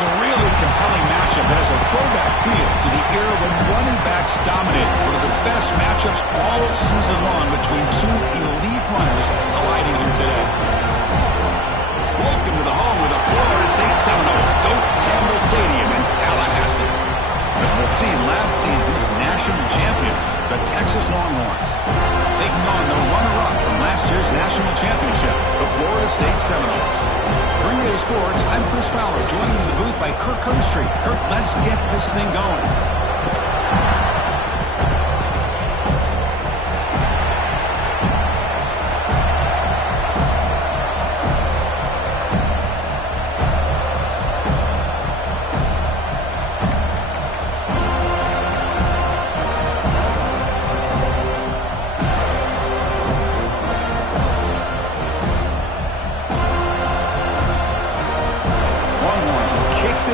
It's a really compelling matchup that has a throwback feel to the era when running backs dominated. One of the best matchups all season long between two elite runners colliding here today. Welcome to the home of the Florida State Seminoles, Doak Campbell Stadium in Tallahassee. As we'll see, last season's national champions, the Texas Longhorns, taking on the runner-up from last year's national championship, the Florida State Seminoles. Green Day Sports, I'm Chris Fowler, joined in the booth by Kirk Herbstreit. Kirk, let's get this thing going.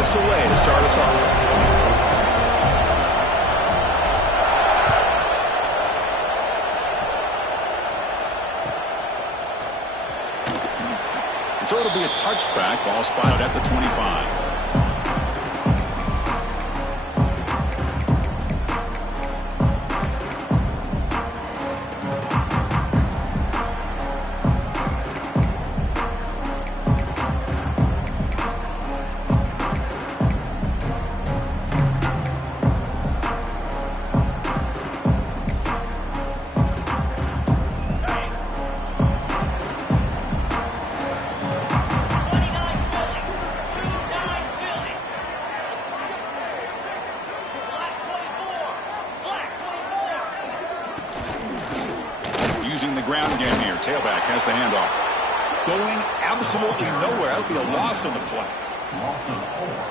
Away to start us off. So it'll be a touchback, ball spotted at the 25. Using the ground game here. Tailback has the handoff. Going absolutely nowhere. That would be a loss on the play.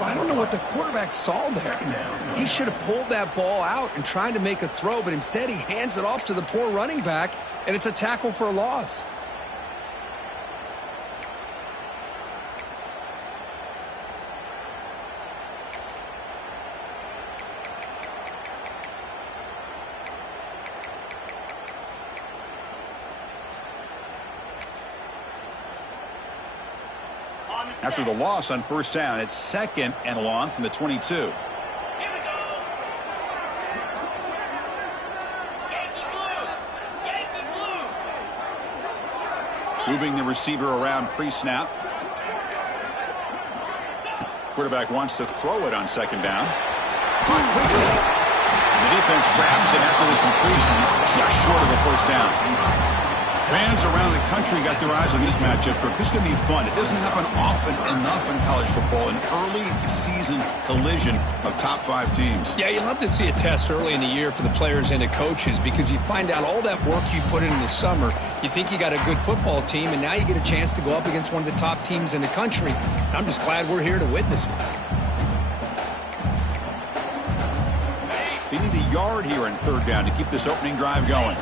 I don't know what the quarterback saw there. He should have pulled that ball out and tried to make a throw, but instead he hands it off to the poor running back, and it's a tackle for a loss. After the loss on first down, it's 2nd and long from the 22. Here we go. Yankee blue. Yankee blue. Moving the receiver around pre-snap. Quarterback wants to throw it on 2nd down. Caught quickly. The defense grabs it after the completion. He's just short of a first down. Fans around the country got their eyes on this matchup. This is going to be fun. It doesn't happen often enough in college football. An early season collision of top 5 teams. Yeah, you love to see a test early in the year for the players and the coaches because you find out all that work you put in the summer. You think you got a good football team, and now you get a chance to go up against one of the top teams in the country. I'm just glad we're here to witness it. They need a yard here in 3rd down to keep this opening drive going.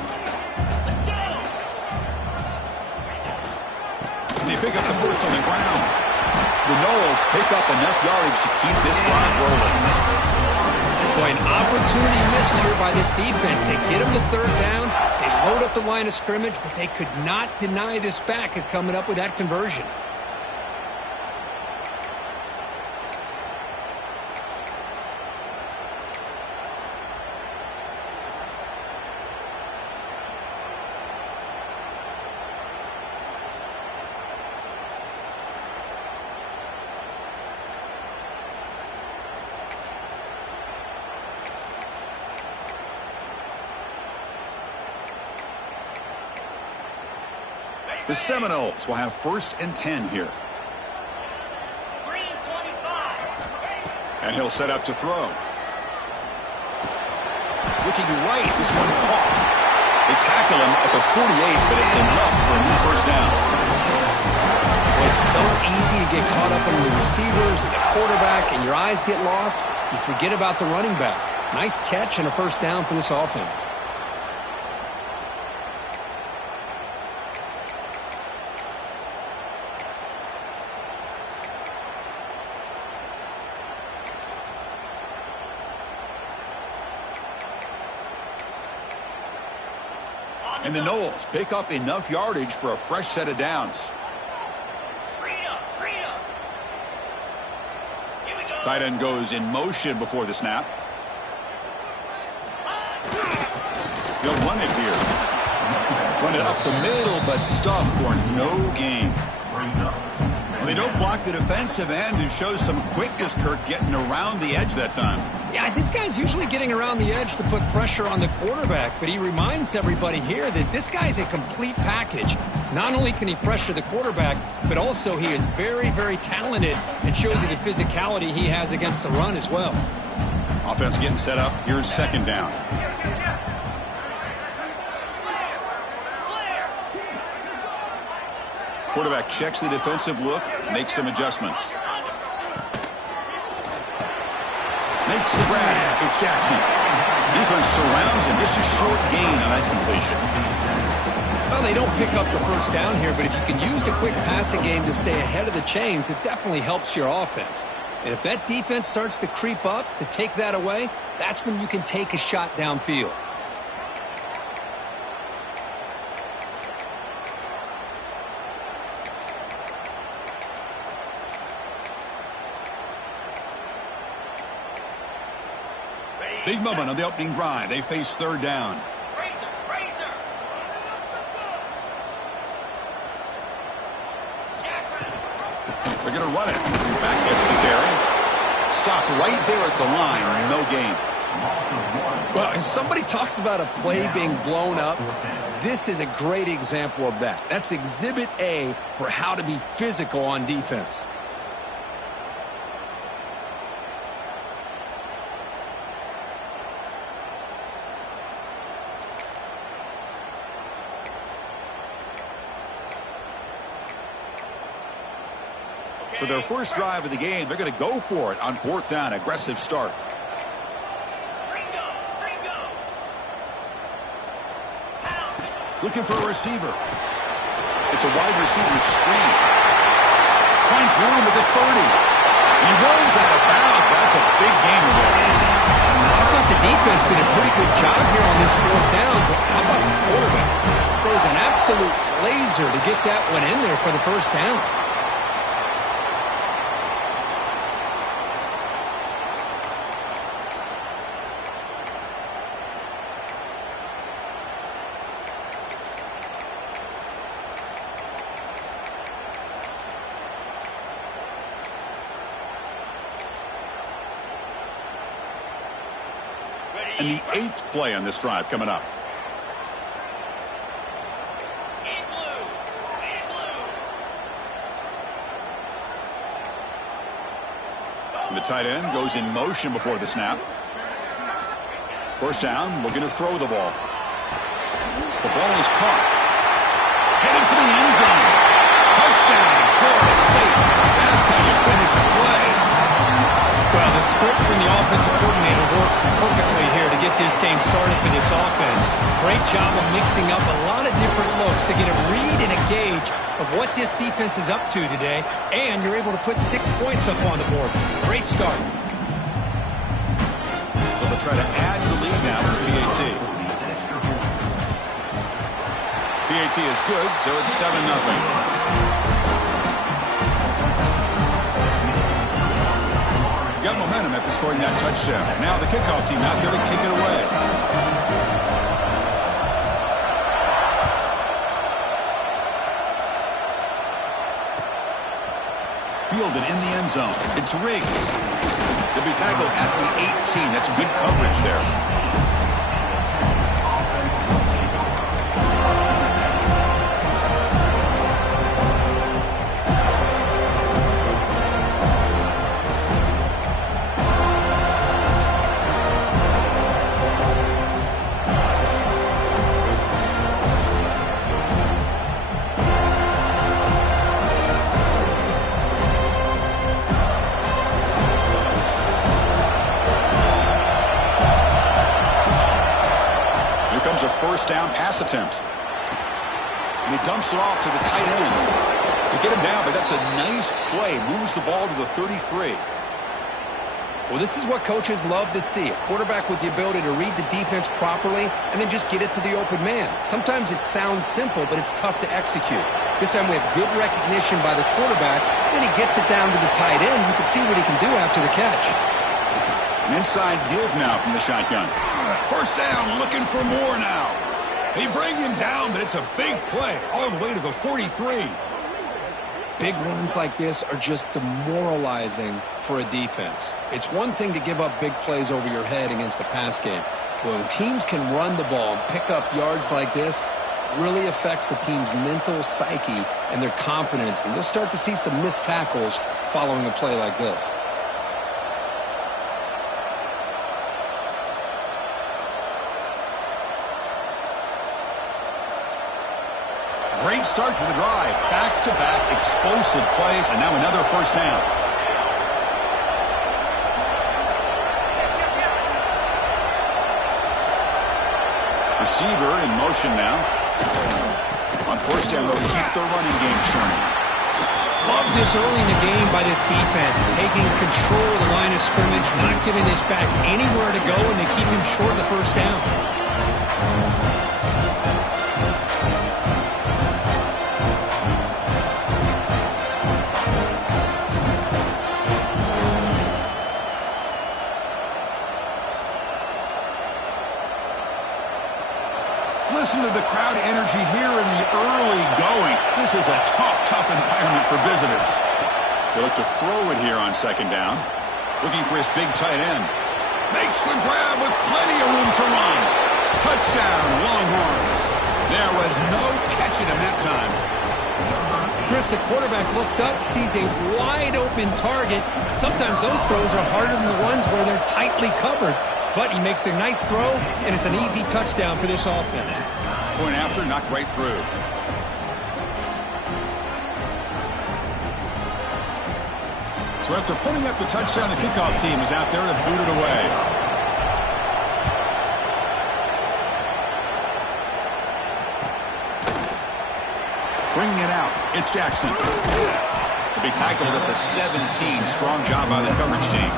They pick up the first on the ground. The Noles pick up enough yardage to keep this drive rolling. Boy, an opportunity missed here by this defense. They get them to 3rd down. They load up the line of scrimmage, but they could not deny this back of coming up with that conversion. The Seminoles will have 1st and 10 here. Green 25. And he'll set up to throw. Looking right, this one caught. They tackle him at the 48, but it's enough for a new first down. Well, it's so easy to get caught up in the receivers and the quarterback, and your eyes get lost. You forget about the running back. Nice catch and a first down for this offense. And the Noles pick up enough yardage for a fresh set of downs. Here we go. Tight end goes in motion before the snap. They'll run it here. Run it up the middle, but stuff for no gain. Well, they don't block the defensive end and show some quickness, Kirk, getting around the edge that time. Yeah, this guy's usually getting around the edge to put pressure on the quarterback, but he reminds everybody here that this guy's a complete package. Not only can he pressure the quarterback, but also he is very, very talented and shows you the physicality he has against the run as well. Offense getting set up. Here's second down. Quarterback checks the defensive look, makes some adjustments. Makes the grab. It's Jackson. Defense surrounds him. Just a short gain on that completion. Well, they don't pick up the first down here, but if you can use the quick passing game to stay ahead of the chains, it definitely helps your offense. And if that defense starts to creep up to take that away, that's when you can take a shot downfield. Big moment on the opening drive. They face third down. They're going to run it. Back gets the carry. Stop right there at the line. No gain. Well, if somebody talks about a play being blown up, this is a great example of that. That's Exhibit A for how to be physical on defense. So their first drive of the game, they're going to go for it on fourth down. Aggressive start. Looking for a receiver. It's a wide receiver screen. Finds room at the 30. He runs out of bounds. That's a big gain there. I thought the defense did a pretty good job here on this fourth down, but how about the quarterback? Throws an absolute laser to get that one in there for the first down. And the 8th play on this drive coming up. And the tight end goes in motion before the snap. First down, looking to throw the ball. The ball is caught. Headed for the end zone. Touchdown, Florida State. That's how you finish a play. Well, the script from the offensive coordinator works perfectly here to get this game started for this offense. Great job of mixing up a lot of different looks to get a read and a gauge of what this defense is up to today, and you're able to put 6 points up on the board. Great start. So they'll try to add the lead now for PAT. PAT is good, so it's 7-0. Got momentum after scoring that touchdown. Now the kickoff team out there to kick it away. Fielded in the end zone. It's Riggs. They'll be tackled at the 18. That's good coverage there. A first down pass attempt. And he dumps it off to the tight end. They get him down, but that's a nice play. Moves the ball to the 33. Well, this is what coaches love to see. A quarterback with the ability to read the defense properly and then just get it to the open man. Sometimes it sounds simple, but it's tough to execute. This time we have good recognition by the quarterback, and he gets it down to the tight end. You can see what he can do after the catch. An inside give now from the shotgun. First down, looking for more now. They bring him down, but it's a big play all the way to the 43. Big runs like this are just demoralizing for a defense. It's one thing to give up big plays over your head against the pass game. When teams can run the ball and pick up yards like this, it really affects the team's mental psyche and their confidence. And you'll start to see some missed tackles following a play like this. Great start to the drive. Back-to-back explosive plays, and now another first down. Receiver in motion now. On first down, they'll keep the running game churning. Love this early in the game by this defense, taking control of the line of scrimmage, not giving this back anywhere to go, and they keep him short of the first down. Listen to the crowd energy here in the early going. This is a tough environment for visitors. They look to throw it here on second down. Looking for his big tight end. Makes the grab with plenty of room to run. Touchdown, Longhorns. There was no catching him that time. Chris, the quarterback looks up, sees a wide-open target. Sometimes those throws are harder than the ones where they're tightly covered. But he makes a nice throw, and it's an easy touchdown for this offense. Point after, knocked right through. So after putting up the touchdown, the kickoff team is out there to boot it away. Bringing it out, it's Jackson. To be tackled at the 17. Strong job by the coverage team.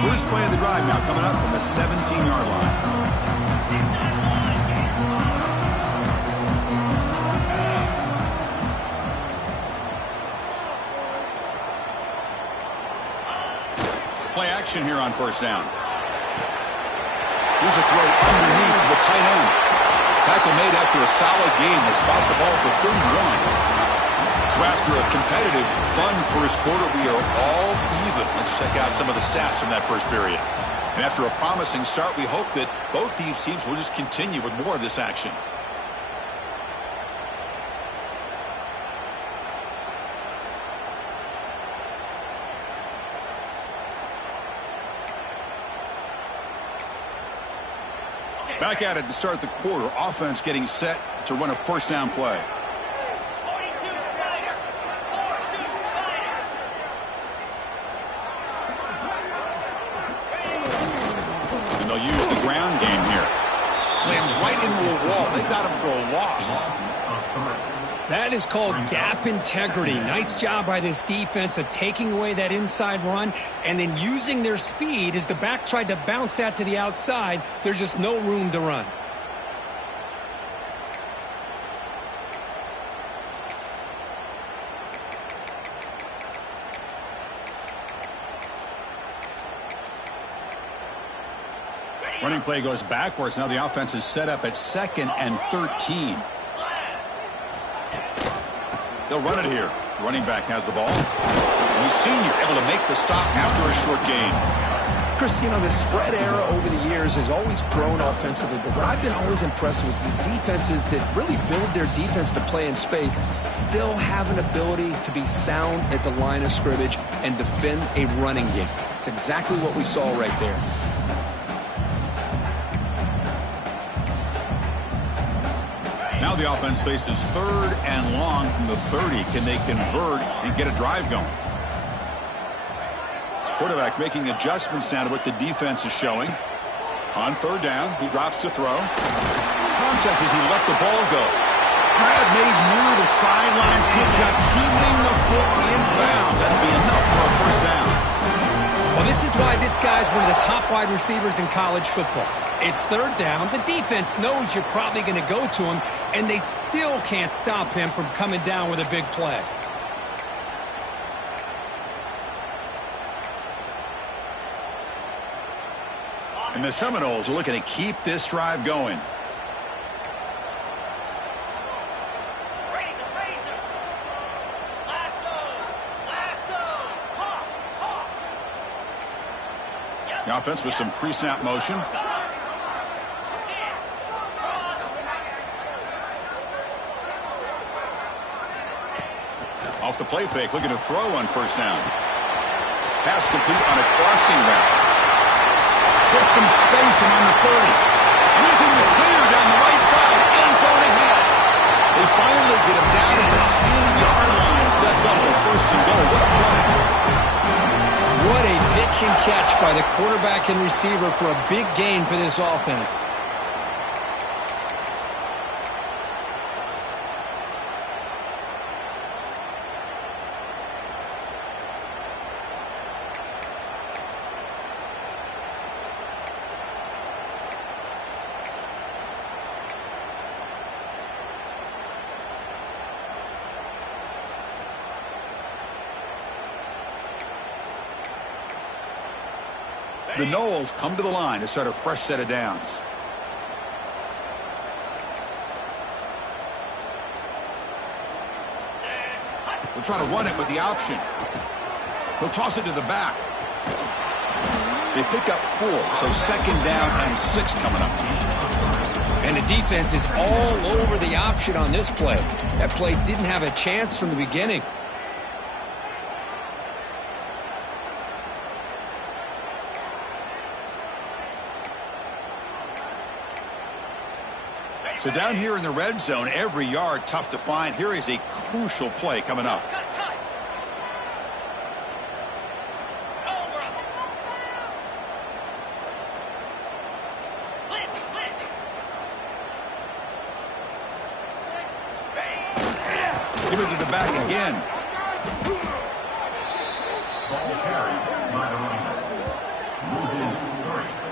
First play of the drive now coming up from the 17-yard line. Play action here on first down. Here's a throw underneath to the tight end. Tackle made after a solid game. Will spot the ball for 31. So after a competitive, fun first quarter, we are all even. Let's check out some of the stats from that first period. And after a promising start, we hope that both these teams will just continue with more of this action. Back at it to start the quarter. Offense getting set to run a first down play. Slams right into a wall. They got him for a loss. That is called gap integrity. Nice job by this defense of taking away that inside run and then using their speed as the back tried to bounce that to the outside. There's just no room to run. Running play goes backwards. Now the offense is set up at 2nd and 13. They'll run it here. Running back has the ball. And the senior able to make the stop after a short gain. Chris, you know, the spread era over the years has always grown offensively, but what I've been always impressed with defenses that really build their defense to play in space still have an ability to be sound at the line of scrimmage and defend a running game. It's exactly what we saw right there. the offense faces 3rd and long from the 30. Can they convert and get a drive going? Quarterback making adjustments now to what the defense is showing. On 3rd down, he drops to throw. Contact as he let the ball go. Grab made near the sidelines. Good job keeping the foot in bounds. That'll be enough for a first down. Well, this is why this guy's one of the top wide receivers in college football. It's 3rd down. The defense knows you're probably going to go to him, and they still can't stop him from coming down with a big play. And the Seminoles are looking to keep this drive going. The offense with some pre-snap motion. Off the play fake, looking to throw on 1st down. Pass complete on a crossing route. Gets some space and on the 30. And he's in the clear down the right side. End zone ahead. They finally get him down at the 10-yard line. Sets up for 1st and goal. What a play. What a pitch and catch by the quarterback and receiver for a big gain for this offense. The Noles come to the line to start a fresh set of downs. They'll try to run it with the option. He'll toss it to the back. They pick up 4, so 2nd down and 6 coming up. And the defense is all over the option on this play. That play didn't have a chance from the beginning. So down here in the red zone, every yard tough to find. Here is a crucial play coming up. Give it to the back again.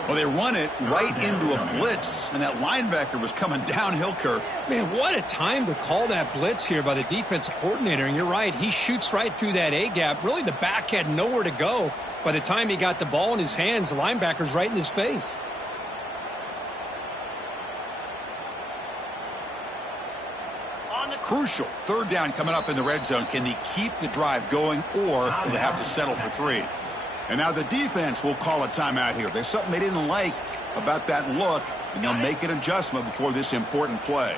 Well, they run it right into a blitz, and that linebacker was coming downhill, Kirk. Man, what a time to call that blitz here by the defensive coordinator. And you're right, he shoots right through that A-gap. Really, the back had nowhere to go. By the time he got the ball in his hands, the linebacker's right in his face. Crucial 3rd down coming up in the red zone. Can they keep the drive going, or will they have to settle for 3? And now the defense will call a timeout here. There's something they didn't like about that look, and they'll make an adjustment before this important play.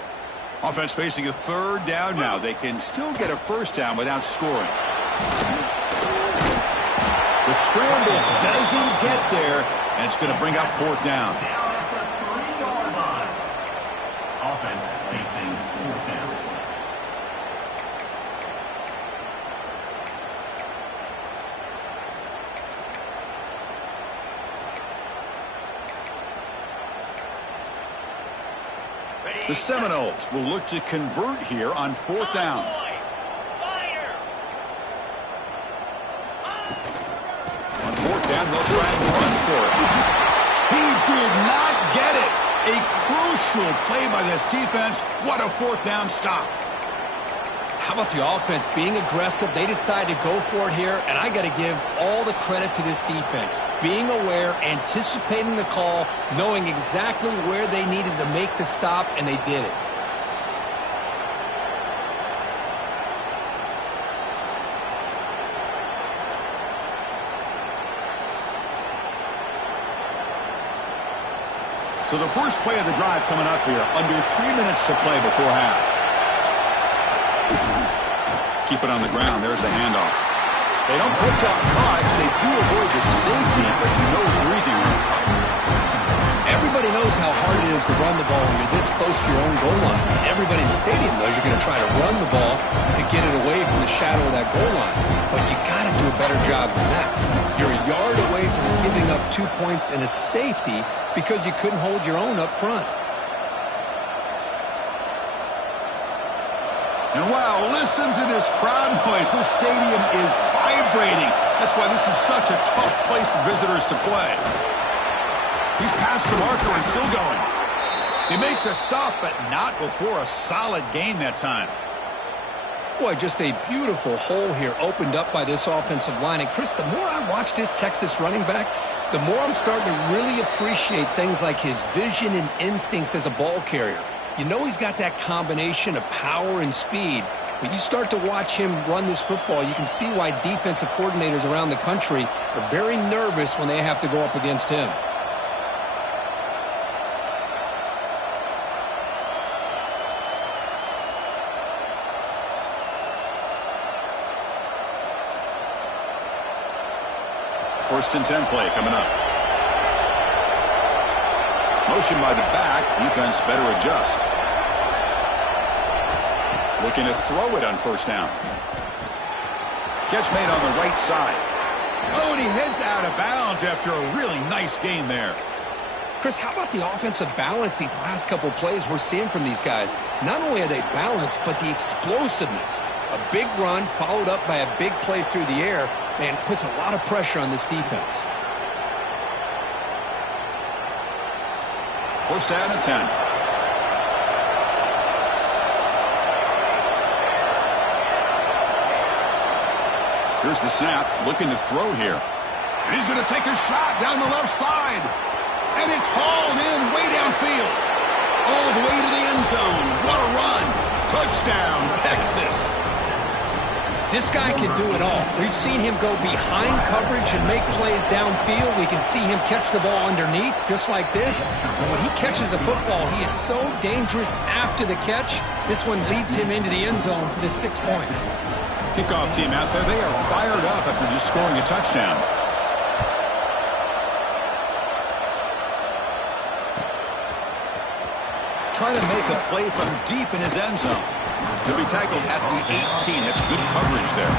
Offense facing a 3rd down now. They can still get a 1st down without scoring. The scramble doesn't get there, and it's going to bring up 4th down. Offense facing 4th down. The Seminoles will look to convert here on 4th down. On 4th down, they'll try and run for it. He did not get it. A crucial play by this defense. What a 4th down stop. How about the offense being aggressive? They decided to go for it here, and I got to give all the credit to this defense. Being aware, anticipating the call, knowing exactly where they needed to make the stop, and they did it. So the first play of the drive coming up here, under 3 minutes to play before half. Keep it on the ground. There's the handoff. They don't pick up much. They do avoid the safety, but no breathing room. Everybody knows knows how hard it is to run the ball when you're this close to your own goal line. Everybody in the stadium knows you're going to try to run the ball to get it away from the shadow of that goal line. But you got to do a better job than that. You're a yard away from giving up 2 points and a safety because you couldn't hold your own up front. And wow, listen to this crowd noise. This stadium is vibrating. That's why this is such a tough place for visitors to play. He's past the marker and still going. They make the stop, but not before a solid gain that time. Boy, just a beautiful hole here opened up by this offensive line. And, Chris, the more I watch this Texas running back, the more I'm starting to really appreciate things like his vision and instincts as a ball carrier. You know he's got that combination of power and speed. When you start to watch him run this football, you can see why defensive coordinators around the country are very nervous when they have to go up against him. First and 10 play coming up. Motion by the back. Defense better adjust. Looking to throw it on first down. Catch made on the right side. Oh, and he heads out of bounds after a really nice gain there. Chris, how about the offensive balance these last couple plays we're seeing from these guys? Not only are they balanced, but the explosiveness. A big run followed up by a big play through the air, man, puts a lot of pressure on this defense. First down and 10. Here's the snap, looking to throw here. And he's going to take a shot down the left side. And it's hauled in way downfield. All the way to the end zone. What a run. Touchdown, Texas. This guy can do it all. We've seen him go behind coverage and make plays downfield. We can see him catch the ball underneath, just like this. And when he catches the football, he is so dangerous after the catch. This one leads him into the end zone for the 6 points. Kickoff team out there, they are fired up after just scoring a touchdown. Trying to make a play from deep in his end zone. He'll be tackled at the 18. That's good coverage there.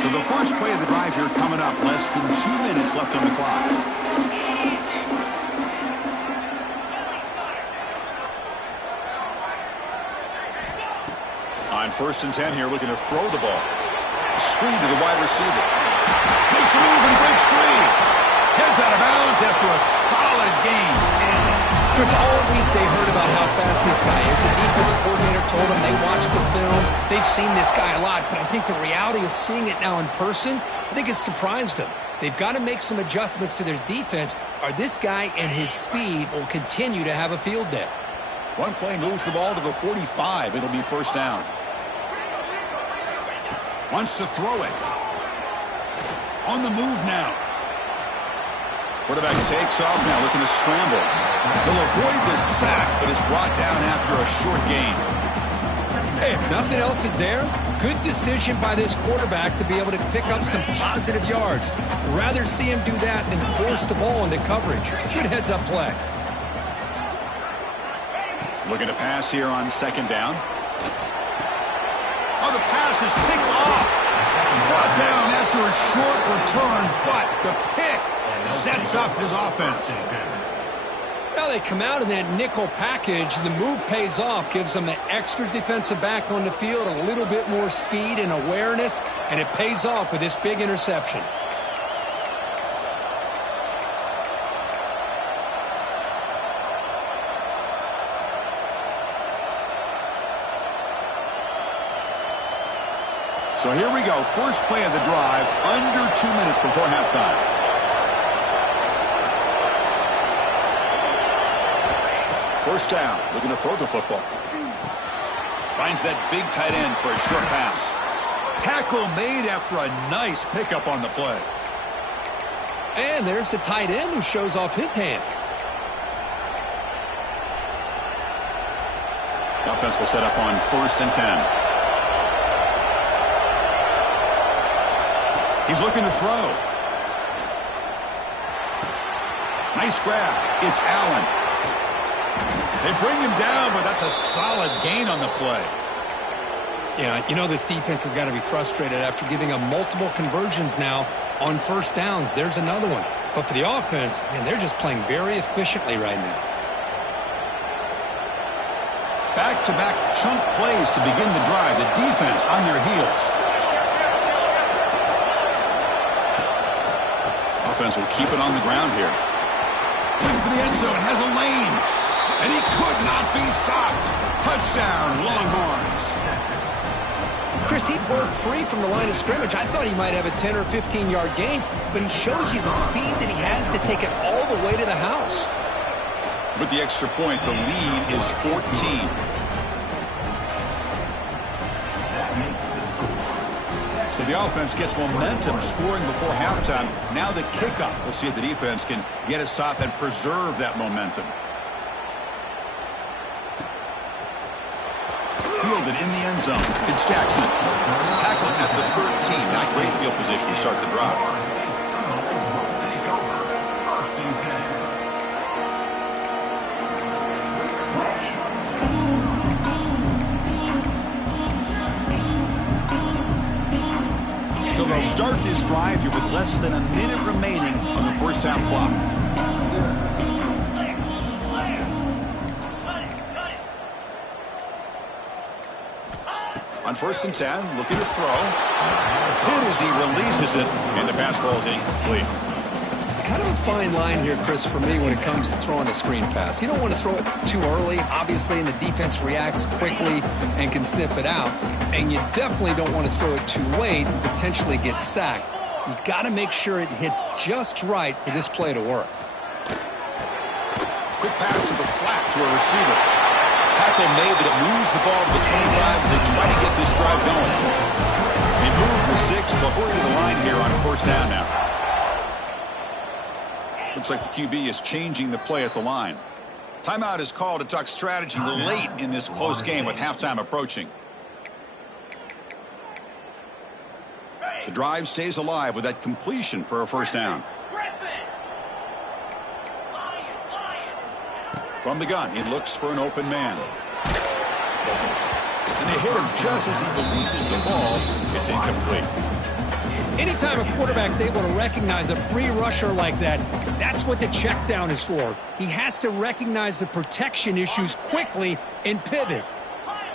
So the first play of the drive here coming up. Less than 2 minutes left on the clock. On first and 10 here, looking to throw the ball. Screen to the wide receiver. Makes a move and breaks free. Heads out of bounds after a solid game. Chris, all week they heard about how fast this guy is. The defense coordinator told them they watched the film. They've seen this guy a lot, but I think the reality of seeing it now in person, I think it's surprised them. They've got to make some adjustments to their defense, or this guy and his speed will continue to have a field day. One play moves the ball to the 45. It'll be first down. Wants to throw it. On the move now. Quarterback takes off now, looking to scramble. He'll avoid the sack, but is brought down after a short gain. Hey, if nothing else is there, good decision by this quarterback to be able to pick up some positive yards. Rather see him do that than force the ball into coverage. Good heads-up play. Looking to pass here on second down. Oh, the pass is picked off. Brought down after a short return, but the pick sets up his offense. Now they come out in that nickel package, and the move pays off, gives them an extra defensive back on the field, a little bit more speed and awareness, and it pays off with this big interception. So here we go. First play of the drive, under 2 minutes before halftime. First down, looking to throw the football. Finds that big tight end for a short pass. Tackle made after a nice pickup on the play. And there's the tight end who shows off his hands. The offense will set up on 1st and 10. He's looking to throw. Nice grab. It's Allen. They bring him down, but that's a solid gain on the play. Yeah, you know this defense has got to be frustrated after giving up multiple conversions now on 1st downs. There's another one. But for the offense, man, they're just playing very efficiently right now. Back-to-back chunk plays to begin the drive. The defense on their heels. Offense will keep it on the ground here. Looking for the end zone. Has a lane. And he could not be stopped. Touchdown, Longhorns. Chris, he broke free from the line of scrimmage. I thought he might have a 10 or 15-yard gain, but he shows you the speed that he has to take it all the way to the house. With the extra point, the lead is 14. So the offense gets momentum scoring before halftime. Now the kickoff. We'll see if the defense can get a stop and preserve that momentum. Fielded in the end zone. It's Jackson. Tackle at the 13. Not great field position to start the drive. So they'll start this drive here with less than a minute remaining on the 1st half clock. On 1st and 10, looking to throw. Hit as he releases it, and the pass ball is incomplete. Kind of a fine line here, Chris, for me when it comes to throwing a screen pass. You don't want to throw it too early, obviously, and the defense reacts quickly and can sniff it out. And you definitely don't want to throw it too late and potentially get sacked. You got to make sure it hits just right for this play to work. Quick pass to the flat to a receiver. Tackle made, but it moves the ball to the 25 as they try to get this drive going. They move the 6. They'll hurry to the line here on 1st down now. Looks like the QB is changing the play at the line. Timeout is called to talk strategy late in this close game with halftime approaching. The drive stays alive with that completion for a 1st down. From the gun, he looks for an open man. And they hit him just as he releases the ball. It's incomplete. Anytime a quarterback's able to recognize a free rusher like that, that's what the check down is for. He has to recognize the protection issues quickly and pivot.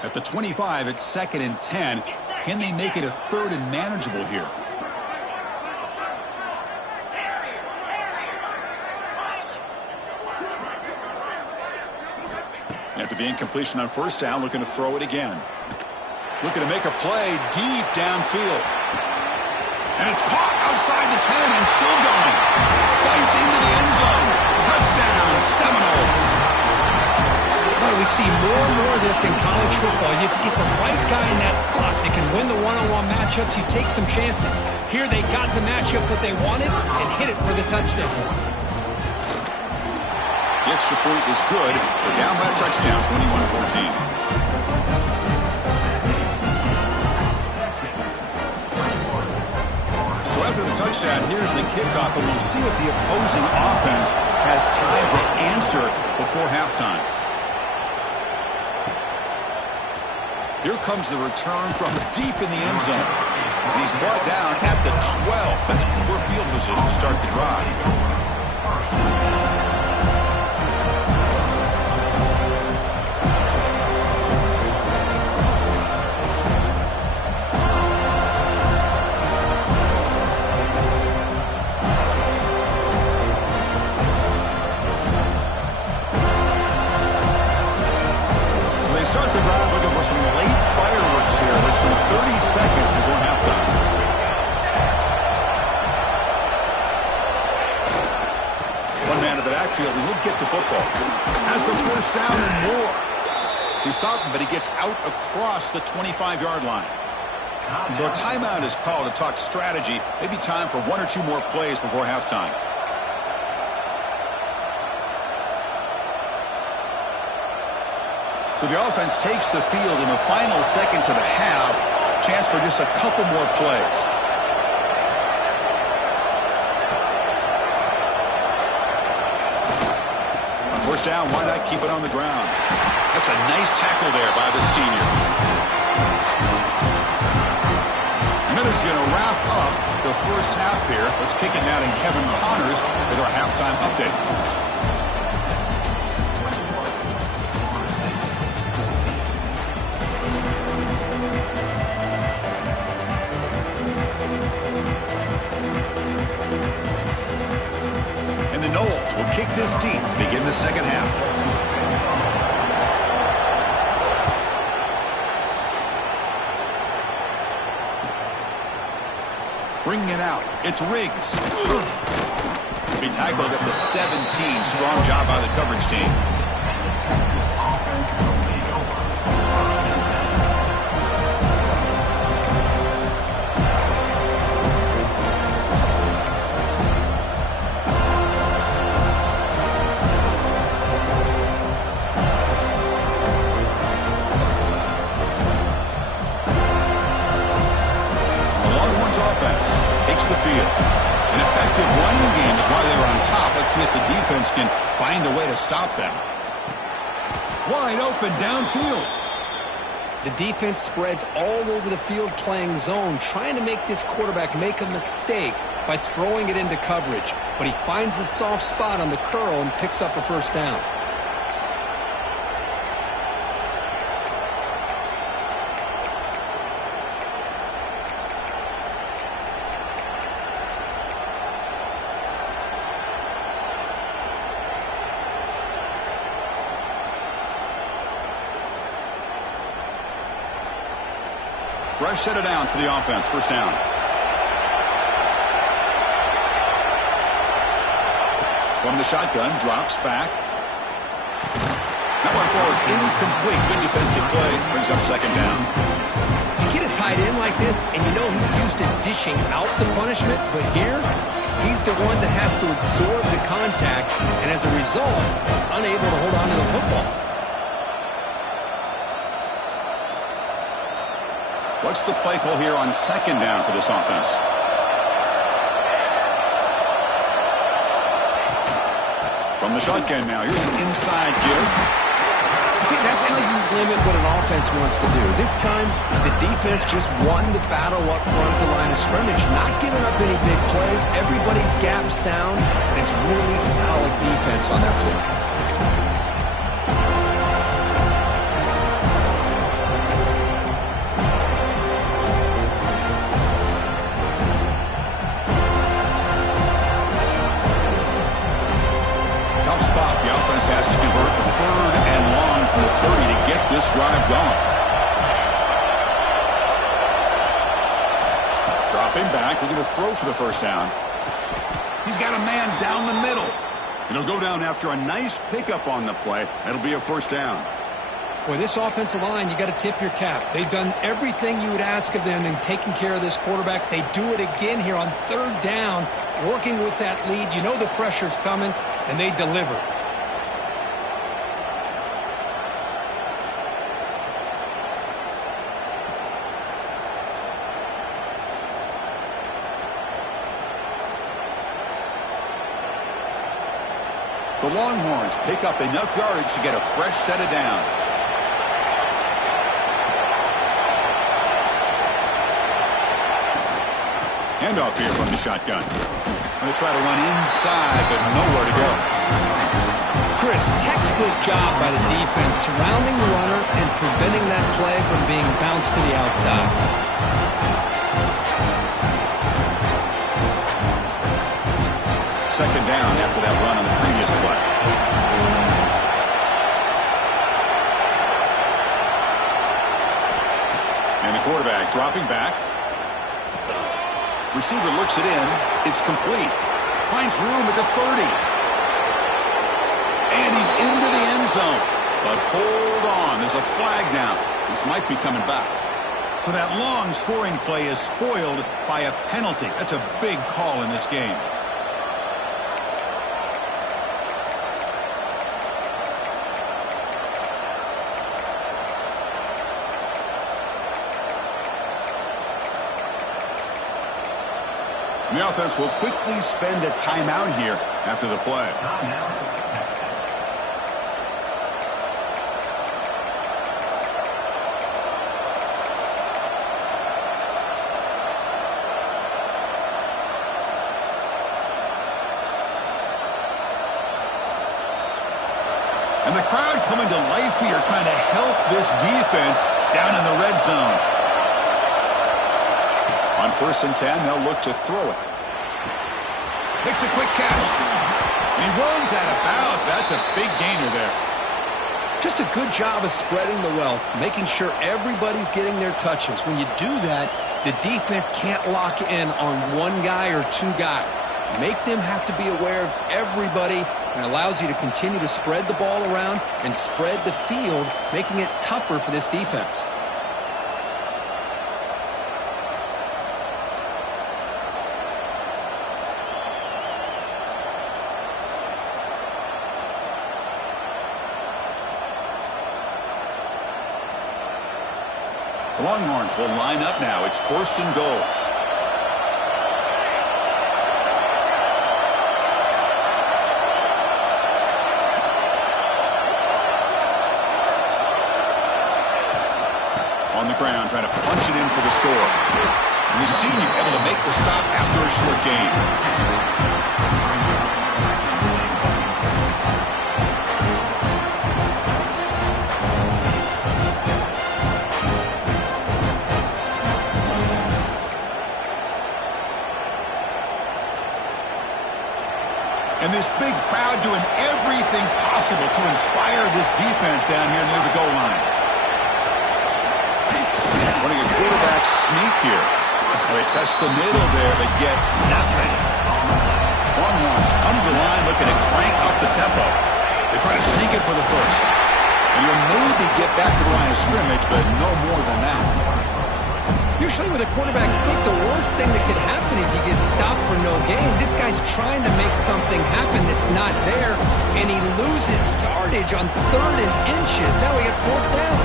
At the 25, it's 2nd and 10. Can they make it a 3rd and manageable here? After the incompletion on 1st down, looking to throw it again. Looking to make a play deep downfield. And it's caught outside the 10 and still going. Fights into the end zone. Touchdown, Seminoles. Boy, we see more and more of this in college football. If you get the right guy in that slot that can win the one-on-one matchups, you take some chances. Here they got the matchup that they wanted and hit it for the touchdown. The extra point is good. They're down by a touchdown, 21-14. So after the touchdown, here's the kickoff, and we'll see if the opposing offense has time to answer before halftime. Here comes the return from deep in the end zone. And he's brought down at the 12. That's poor field position to start the drive. Start the drive looking for some late fireworks here. Less than 30 seconds before halftime. One man to the backfield, and he'll get the football. Has the 1st down and more. He's stopped, but he gets out across the 25-yard line. So a timeout is called to talk strategy. Maybe time for 1 or 2 more plays before halftime. So the offense takes the field in the final seconds of the half. Chance for just a couple more plays. On first down, why not keep it on the ground? That's a nice tackle there by the senior. Minute's going to wrap up the first half here. Let's kick it down in Kevin Connors with our halftime update. And the Noles will kick this deep, begin the second half. Bringing it out, it's Riggs. Be tackled at the 17. Strong job by the coverage team. Offense takes the field. An effective running game is why they were on top. Let's see if the defense can find a way to stop them. Wide open downfield. The defense spreads all over the field playing zone, trying to make this quarterback make a mistake by throwing it into coverage. But he finds a soft spot on the curl and picks up a first down. Fresh set of downs for the offense. First down. From the shotgun, drops back. That one falls incomplete. Good defensive play. Brings up second down. You get a tight end like this, and you know he's used to dishing out the punishment, but here, he's the one that has to absorb the contact, and as a result, is unable to hold on to the football. What's the play call here on second down for this offense? From the shotgun now, here's an inside give. See, that's how you limit what an offense wants to do. This time, the defense just won the battle up front at the line of scrimmage, not giving up any big plays. Everybody's gap sound, and it's really solid defense on that play. Has to convert a third and long from the 30 to get this drive going. Dropping back, looking to throw for the first down. He's got a man down the middle. And he'll go down after a nice pickup on the play. That'll be a first down. Boy, this offensive line, you got to tip your cap. They've done everything you would ask of them in taking care of this quarterback. They do it again here on third down, working with that lead. You know the pressure's coming, and they deliver. The Longhorns pick up enough yardage to get a fresh set of downs. Handoff here from the shotgun. Going to try to run inside, but nowhere to go. Chris, textbook job by the defense surrounding the runner and preventing that play from being bounced to the outside. Second down after that run on the previous play. And the quarterback dropping back. Receiver looks it in. It's complete. Finds room at the 30. And he's into the end zone. But hold on. There's a flag down. This might be coming back. So that long scoring play is spoiled by a penalty. That's a big call in this game. The offense will quickly spend a timeout here after the play. And the crowd coming to life here, trying to help this defense down in the red zone. On 1st and 10, they'll look to throw it. Makes a quick catch. And he runs out of bounds. That's a big gainer there. Just a good job of spreading the wealth, making sure everybody's getting their touches. When you do that, the defense can't lock in on one guy or two guys. Make them have to be aware of everybody, and allows you to continue to spread the ball around and spread the field, making it tougher for this defense. The Longhorns will line up now. It's 1st and goal. On the ground, trying to punch it in for the score. And the senior able to make the stop after a short gain. And this big crowd doing everything possible to inspire this defense down here near the goal line. Running a quarterback sneak here. They test the middle there, but get nothing. Longhorns come to the line looking to crank up the tempo. They try to sneak it for the first. And you'll maybe get back to the line of scrimmage, but no more than that. Usually with a quarterback sneak, the worst thing that could happen is he gets stopped for no gain. This guy's trying to make something happen that's not there, and he loses yardage on 3rd and inches. Now we got 4th down.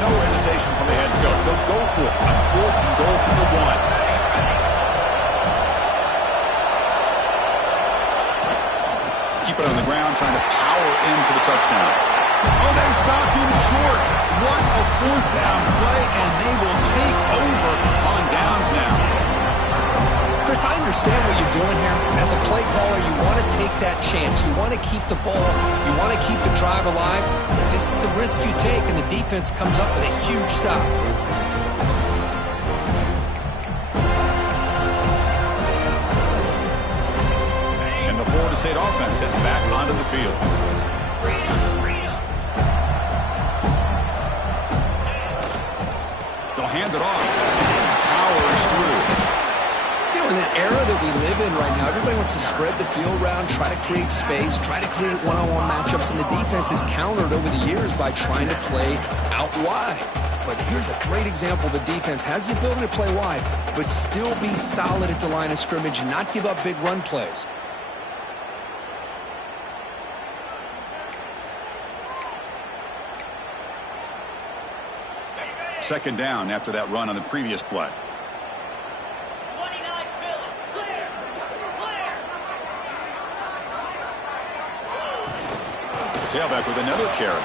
No hesitation from the head coach. They'll go for it. A 4th and goal from the 1. Keep it on the ground, trying to power in for the touchdown. Oh, they stopped him short. What a 4th down play, and they will take over on downs now. Chris, I understand what you're doing here. As a play caller, you want to take that chance. You want to keep the ball. You want to keep the drive alive. But this is the risk you take, and the defense comes up with a huge stop. Florida State offense heads back onto the field. They'll hand it off. Powers through. You know, in the era that we live in right now, everybody wants to spread the field around, try to create space, try to create one-on-one matchups, and the defense is countered over the years by trying to play out wide. But here's a great example. The defense has the ability to play wide, but still be solid at the line of scrimmage and not give up big run plays. Second down after that run on the previous play. 29 Phillips. Clear. Tailback with another carry.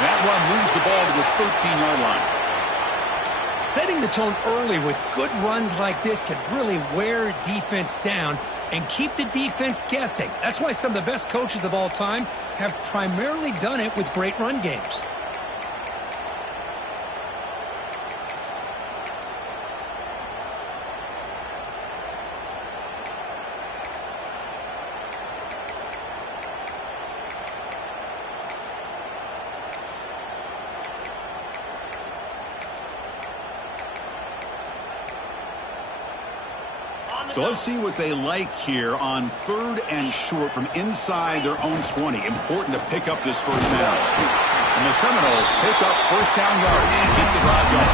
That run moves the ball to the 13-yard line. Setting the tone early with good runs like this can really wear defense down and keep the defense guessing. That's why some of the best coaches of all time have primarily done it with great run games. So let's see what they like here on 3rd and short from inside their own 20. Important to pick up this 1st down. And the Seminoles pick up 1st down yards to keep the drive going.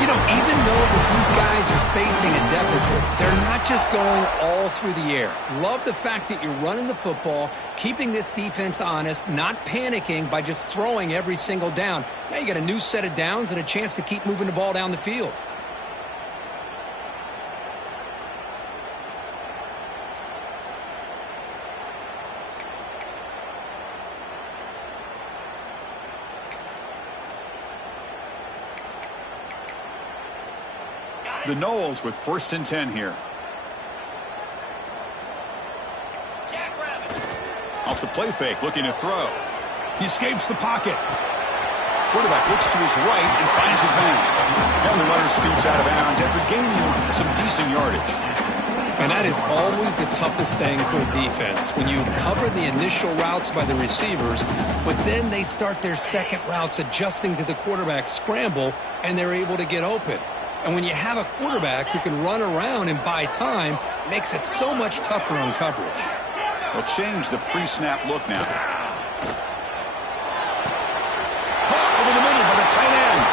You know, even though that these guys are facing a deficit, they're not just going all through the air. Love the fact that you're running the football, keeping this defense honest, not panicking by just throwing every single down. Now you got a new set of downs and a chance to keep moving the ball down the field. The Knowles with 1st and 10 here. Jackrabbit. Off the play fake, looking to throw. He escapes the pocket. Quarterback looks to his right and finds his man. And the runner scoots out of bounds after gaining some decent yardage. And that is always the toughest thing for a defense, when you cover the initial routes by the receivers, but then they start their second routes adjusting to the quarterback scramble, and they're able to get open. And when you have a quarterback who can run around and buy time, it makes it so much tougher on coverage. They'll change the pre-snap look now. Caught over the middle by the tight end.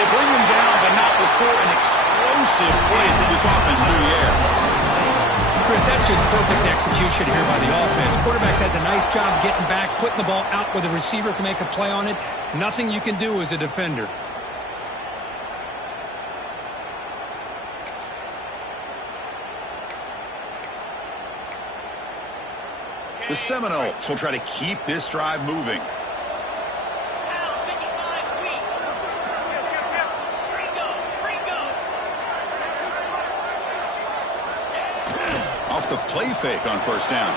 They bring him down, but not before an explosive play through this offense through the air. Chris, that's just perfect execution here by the offense. Quarterback does a nice job getting back, putting the ball out where the receiver can make a play on it. Nothing you can do as a defender. The Seminoles will try to keep this drive moving. Al, 55 weak. Ringo. Off the play fake on 1st down.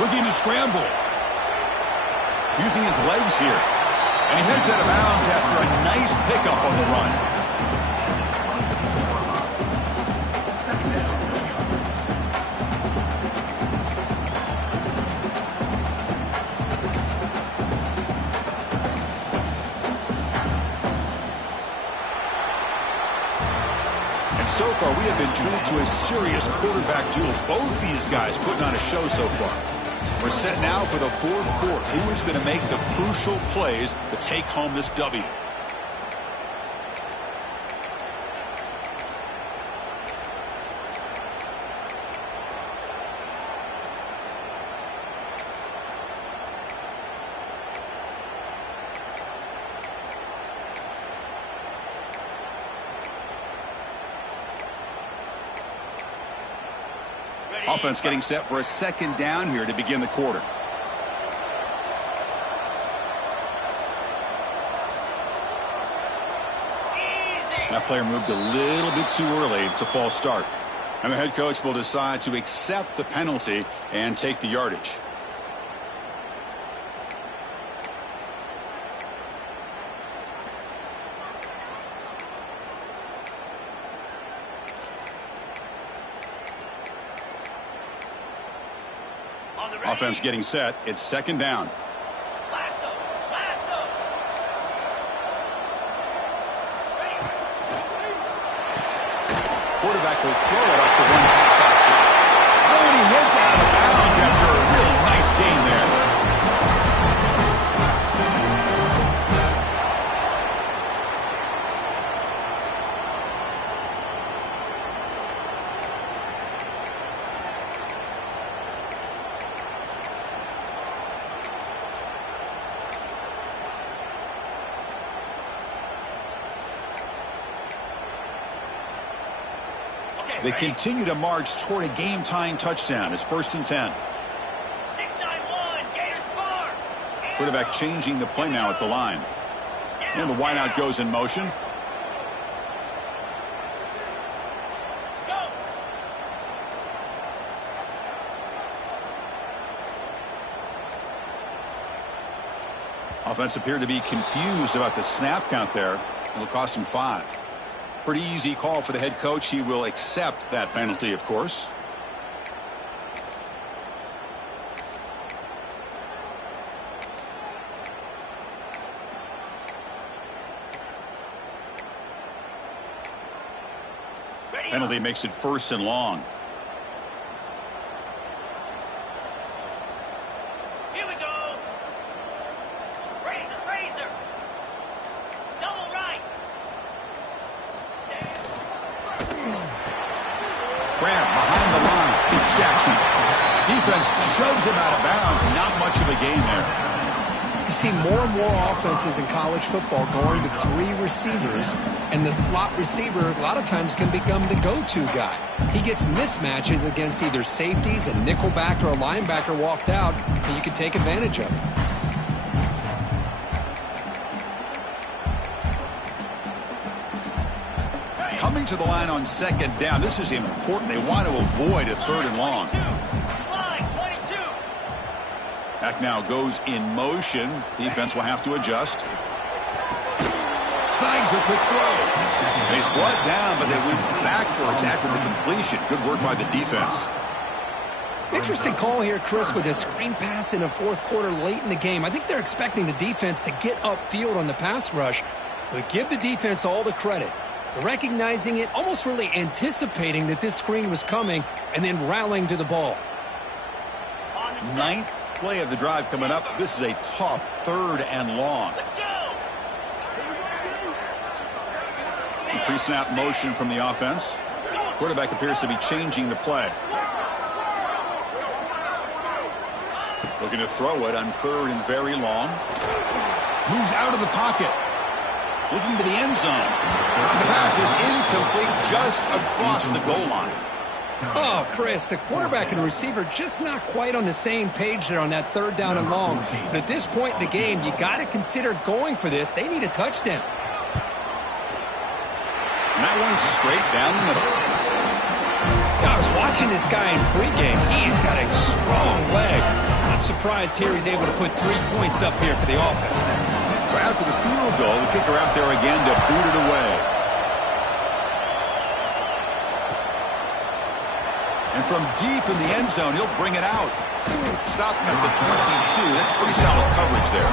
Looking to scramble. Using his legs here. And he heads out of bounds after a nice pickup on the run. So far, we have been treated to a serious quarterback duel. Both these guys putting on a show so far. We're set now for the 4th quarter. Who is going to make the crucial plays to take home this W? Offense getting set for a 2nd down here to begin the quarter. That player moved a little bit too early. It's a false start. And the head coach will decide to accept the penalty and take the yardage. Offense getting set. It's 2nd down. Lasso. Quarterback will throw it off the one pass option. Oh, and he heads out of bounds after a real nice gain there. They continue to march toward a game-tying touchdown. It's 1st and 10. 691, Gators far. Quarterback changing the play now at the line. And the wideout goes in motion. Go. Offense appeared to be confused about the snap count there. It'll cost him 5. Pretty easy call for the head coach. He will accept that penalty, of course. Penalty makes it 1st and long. Here we go. Razor. Double right. Jackson. Defense shoves him out of bounds. Not much of a gain there. You see more and more offenses in college football going to 3 receivers, and the slot receiver a lot of times can become the go-to guy. He gets mismatches against either safeties, a nickelback, or a linebacker walked out, and you can take advantage of it. Coming to the line on second down. This is important. They want to avoid a 3rd and long. Back now goes in motion. Defense will have to adjust. Snags the quick throw. And he's brought down, but they went backwards after the completion. Good work by the defense. Interesting call here, Chris, with a screen pass in the 4th quarter late in the game. I think they're expecting the defense to get upfield on the pass rush, but give the defense all the credit. Recognizing it, almost really anticipating that this screen was coming, and then rallying to the ball. 9th play of the drive coming up. This is a tough 3rd and long. Pre-snap motion from the offense. Quarterback appears to be changing the play. Looking to throw it on 3rd and very long. Moves out of the pocket. Looking to the end zone. The pass is incomplete just across the goal line. Oh, Chris, the quarterback and receiver just not quite on the same page there on that 3rd down and long. But at this point in the game, you got to consider going for this. They need a touchdown. And that one's straight down the middle. I was watching this guy in pregame. He's got a strong leg. I'm surprised here he's able to put 3 points up here for the offense. So after the field goal, the kicker out there again to boot it away. And from deep in the end zone, he'll bring it out. Stopping at the 22. That's pretty solid coverage there.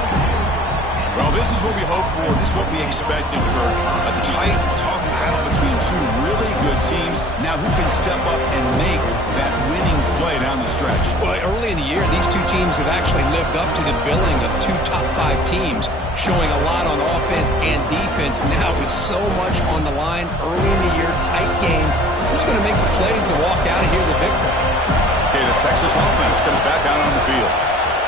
Well, this is what we hoped for. This is what we expected for a tight, tough battle between 2 really good teams. Now, who can step up and make that winning play down the stretch? Well, early in the year, these 2 teams have actually lived up to the billing of 2 top 5 teams, showing a lot on offense and defense. Now, with so much on the line early in the year, tight game, who's going to make the plays to walk out of here the victor? Okay, the Texas offense comes back out on the field.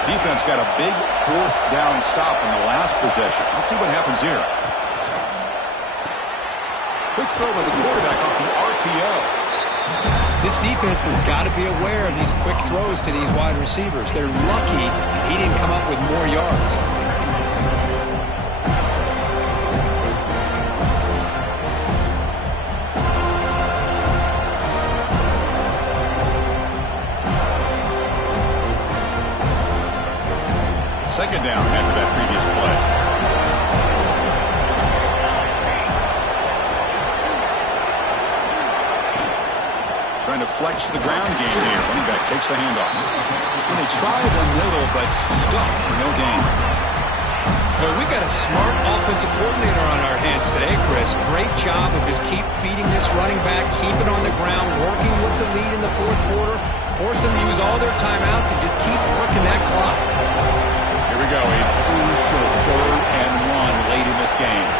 Defense got a big 4th down stop in the last possession. Let's see what happens here. Quick throw by the quarterback off the RPO. This defense has got to be aware of these quick throws to these wide receivers. They're lucky he didn't come up with more yards. Second down after that previous play. Trying to flex the ground game here. Running back takes the handoff. And they try the middle, but stuffed for no gain. Well, we've got a smart offensive coordinator on our hands today, Chris. Great job of just keep feeding this running back, keep it on the ground, working with the lead in the 4th quarter, force them to use all their timeouts, and just keep working that clock. Here we go, a crucial 3rd and 1 late in this game.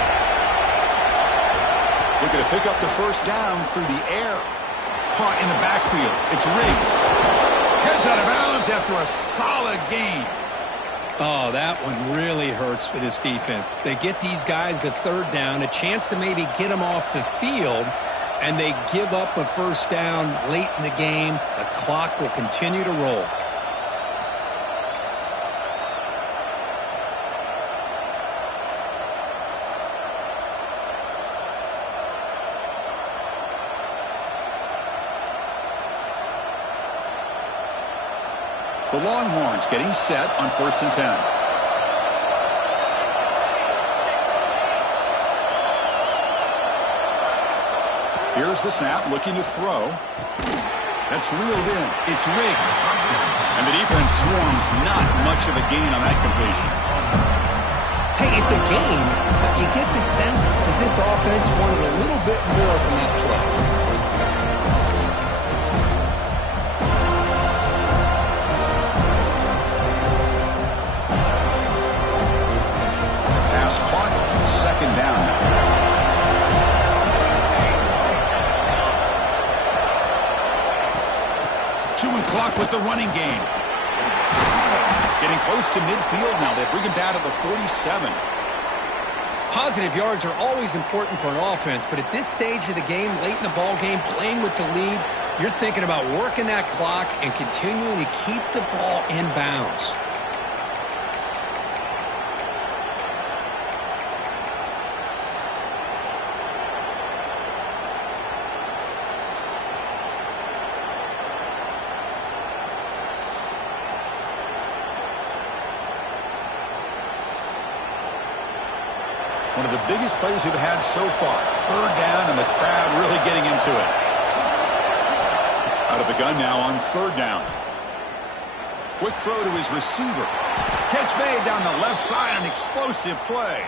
Looking to pick up the 1st down through the air. Caught in the backfield. It's Riggs. Heads out of bounds after a solid gain. Oh, that one really hurts for this defense. They get these guys the 3rd down, a chance to maybe get them off the field, and they give up a 1st down late in the game. The clock will continue to roll. The Longhorns getting set on 1st and 10. Here's the snap, looking to throw. That's reeled in. It's Riggs. And the defense swarms. Not much of a gain on that completion. Hey, it's a gain, but you get the sense that this offense wanted a little bit more from that play. Caught. 2nd down now. clock with the running game. Getting close to midfield now. They bring him down to the 47. Positive yards are always important for an offense, but at this stage of the game, late in the ball game, playing with the lead, you're thinking about working that clock and continuing to keep the ball in bounds. One of the biggest plays we've had so far. Third down, and the crowd really getting into it. Out of the gun now on third down. Quick throw to his receiver. Catch made down the left side, an explosive play.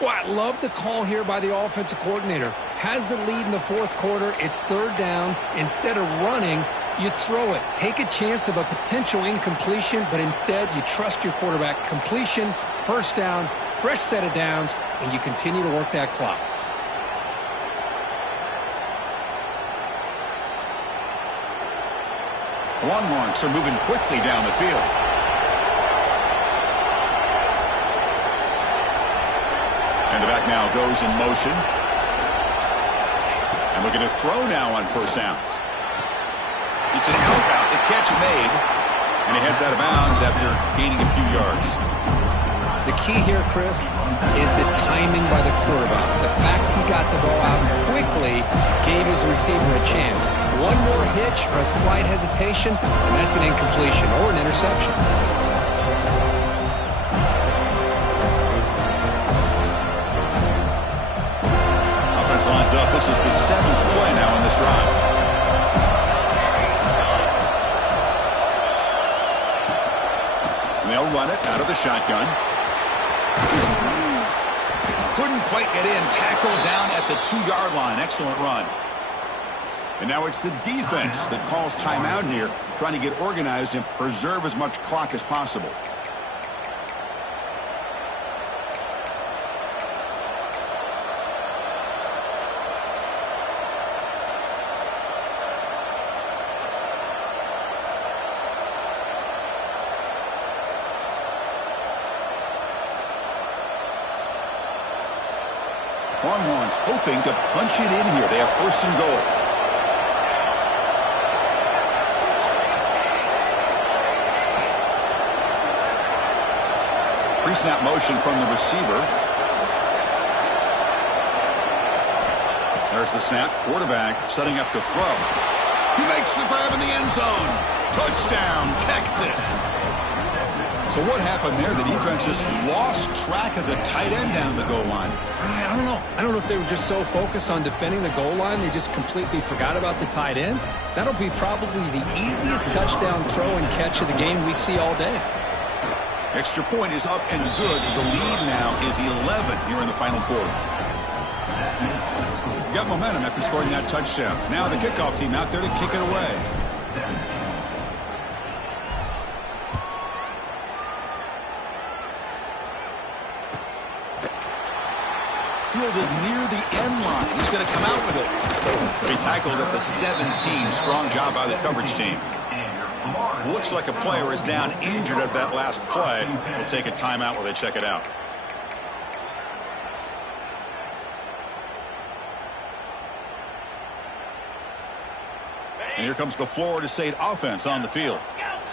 Well, I love the call here by the offensive coordinator. Has the lead in the fourth quarter. It's third down. Instead of running, you throw it. Take a chance of a potential incompletion, but instead you trust your quarterback. Completion, first down, fresh set of downs, and you continue to work that clock. The Longhorns are moving quickly down the field. And the back now goes in motion. And looking to throw now on first down. It's an out route. The catch made. And he heads out of bounds after gaining a few yards. The key here, Chris, is the timing by the quarterback. The fact he got the ball out quickly gave his receiver a chance. One more hitch or a slight hesitation, and that's an incompletion or an interception. Offense lines up. This is the 7th play now in this drive. And they'll run it out of the shotgun. Couldn't quite get in. Tackled down at the 2-yard line. Excellent run. And now it's the defense that calls timeout here, trying to get organized and preserve as much clock as possible. Longhorns hoping to punch it in here. They have first and goal. Pre-snap motion from the receiver. There's the snap. Quarterback setting up to throw. He makes the grab in the end zone. Touchdown, Texas. So what happened there? The defense just lost track of the tight end down the goal line. I don't know. I don't know if they were just so focused on defending the goal line they just completely forgot about the tight end. That'll be probably the easiest touchdown throw and catch of the game we see all day. Extra point is up and good, so the lead now is 11 here in the final quarter. Got momentum after scoring that touchdown. Now the kickoff team out there to kick it away. Fielded near the end line. He's going to come out with it. He tackled at the 17. Strong job by the coverage team. Looks like a player is down injured at that last play. We'll take a timeout while they check it out. And here comes the Florida State offense on the field.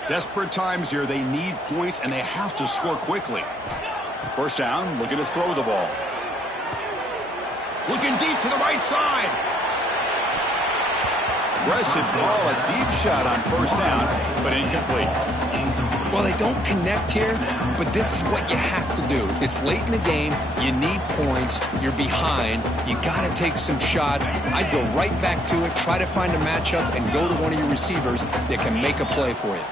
Desperate times here. They need points, and they have to score quickly. First down, looking to throw the ball. Looking deep to the right side. Aggressive ball, a deep shot on first down, but incomplete. Well, they don't connect here, but this is what you have to do. It's late in the game. You need points. You're behind. You got to take some shots. I'd go right back to it, try to find a matchup, and go to one of your receivers that can make a play for you.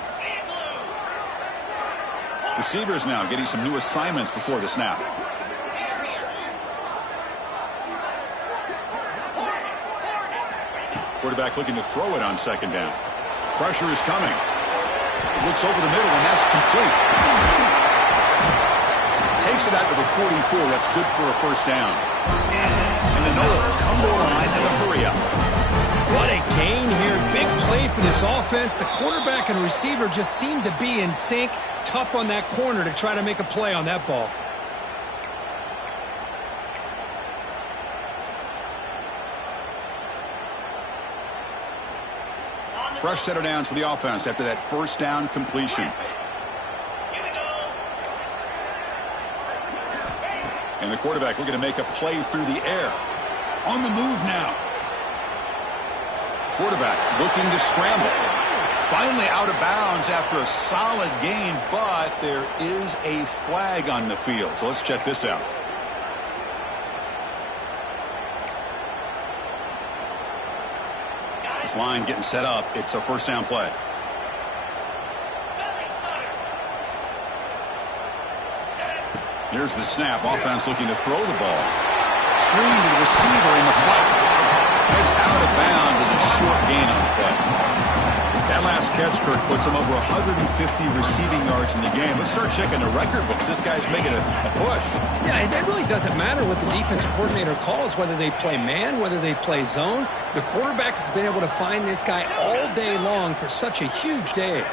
Receivers now getting some new assignments before the snap. Quarterback looking to throw it on second down. Pressure is coming. Looks over the middle, and that's complete. Takes it out to the 44. That's good for a first down. And the Noles come to a line and a hurry up. What a gain here. Big play play for this offense. The quarterback and receiver just seem to be in sync. Tough on that corner to try to make a play on that ball. Fresh set of downs for the offense after that first down completion. And the quarterback looking to make a play through the air. On the move now. Quarterback looking to scramble. Finally out of bounds after a solid gain, but there is a flag on the field. So let's check this out. This line getting set up. It's a first down play. Here's the snap. Offense looking to throw the ball. Screen to the receiver in the flat. It's out of bounds as a short gain on the play. That last catch, Kirk, puts him over 150 receiving yards in the game. Let's start checking the record books. This guy's making a push. Yeah, it really doesn't matter what the defensive coordinator calls, whether they play man, whether they play zone. The quarterback has been able to find this guy all day long for such a huge day.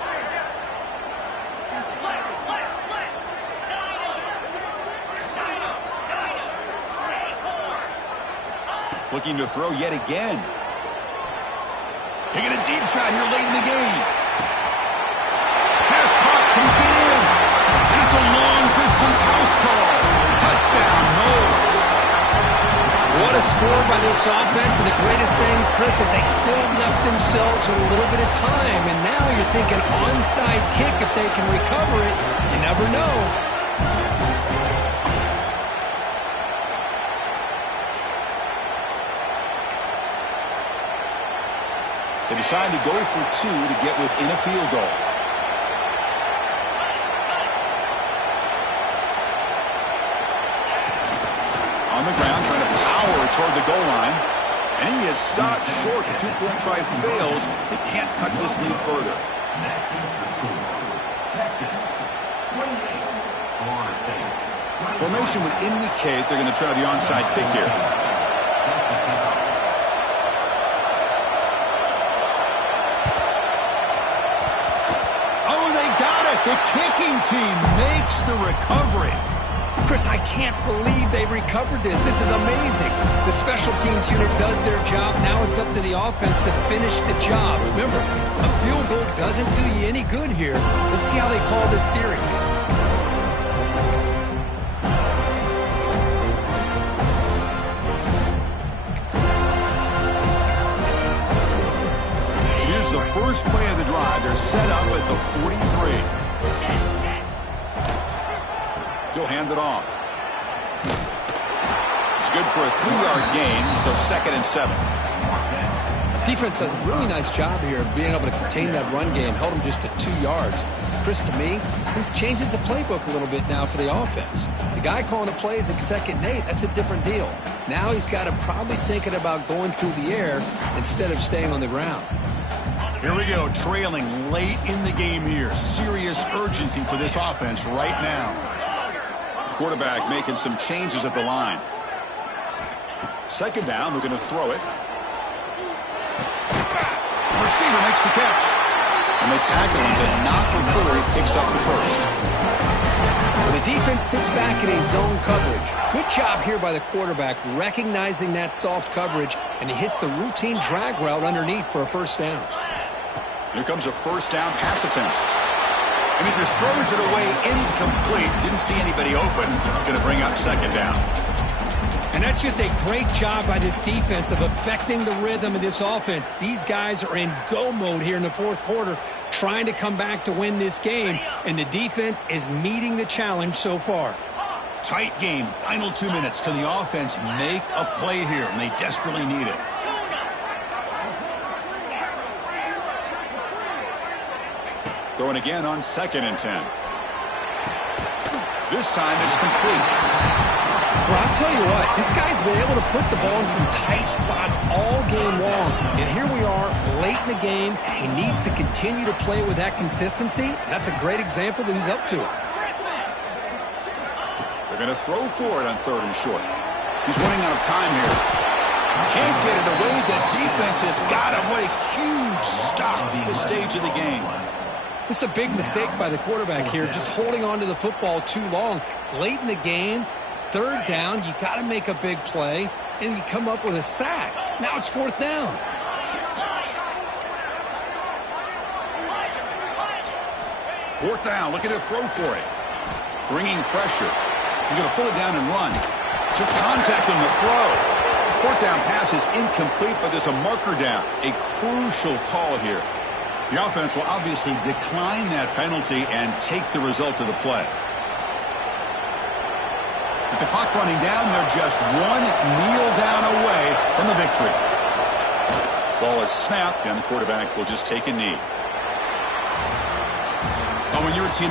Looking to throw yet again. Taking a deep shot here late in the game. Pass caught. Can he get in? And it's a long-distance house call. Touchdown, Knowles. What a score by this offense. And the greatest thing, Chris, is they still left themselves with a little bit of time. And now you're thinking onside kick if they can recover it. You never know. They decide to go for two to get within a field goal. On the ground, trying to power toward the goal line. And he is stopped short. The two-point try fails. They can't cut this lead further. That is the score. Texas, 28, Florida State. Formation would indicate they're going to try the onside kick here. The kicking team makes the recovery. Chris, I can't believe they recovered this. This is amazing. The special teams unit does their job. Now it's up to the offense to finish the job. Remember, a field goal doesn't do you any good here. Let's see how they call this series. Here's the first play of the drive. They're set up at the 43. He'll hand it off. It's good for a 3-yard gain, so 2nd and 7. Defense does a really nice job here of being able to contain that run game, held them just at 2 yards. Chris, to me, this changes the playbook a little bit now for the offense. The guy calling the plays at 2nd and 8, that's a different deal. Now he's got to probably thinking about going through the air instead of staying on the ground. Here we go, trailing late in the game here. Serious urgency for this offense right now. Quarterback making some changes at the line. 2nd down, we're going to throw it. The receiver makes the catch. And they tackle him, but not before he picks up the first. The defense sits back in a zone coverage. Good job here by the quarterback recognizing that soft coverage, and he hits the routine drag route underneath for a first down. Here comes a first down pass attempt. And he just throws it away incomplete. Didn't see anybody open. Going to bring up 2nd down. And that's just a great job by this defense of affecting the rhythm of this offense. These guys are in go mode here in the 4th quarter, trying to come back to win this game. And the defense is meeting the challenge so far. Tight game. Final 2 minutes. Can the offense make a play here? And they desperately need it. Throwing again on 2nd and 10. This time it's complete. Well, I'll tell you what, this guy's been able to put the ball in some tight spots all game long. And here we are, late in the game. He needs to continue to play with that consistency. That's a great example that he's up to it. They're going to throw for it on 3rd and short. He's running out of time here. Can't get it away. The defense has got him. What a huge stop at this stage of the game. This is a big mistake by the quarterback here, just holding on to the football too long. Late in the game, third down, you got to make a big play, and you come up with a sack. Now it's fourth down. Fourth down, looking to throw for it. Bringing pressure. He's going to pull it down and run. Took contact on the throw. Fourth down pass is incomplete, but there's a marker down. A crucial call here. The offense will obviously decline that penalty and take the result of the play. With the clock running down, they're just one kneel down away from the victory. Ball is snapped, and the quarterback will just take a knee. When you're a team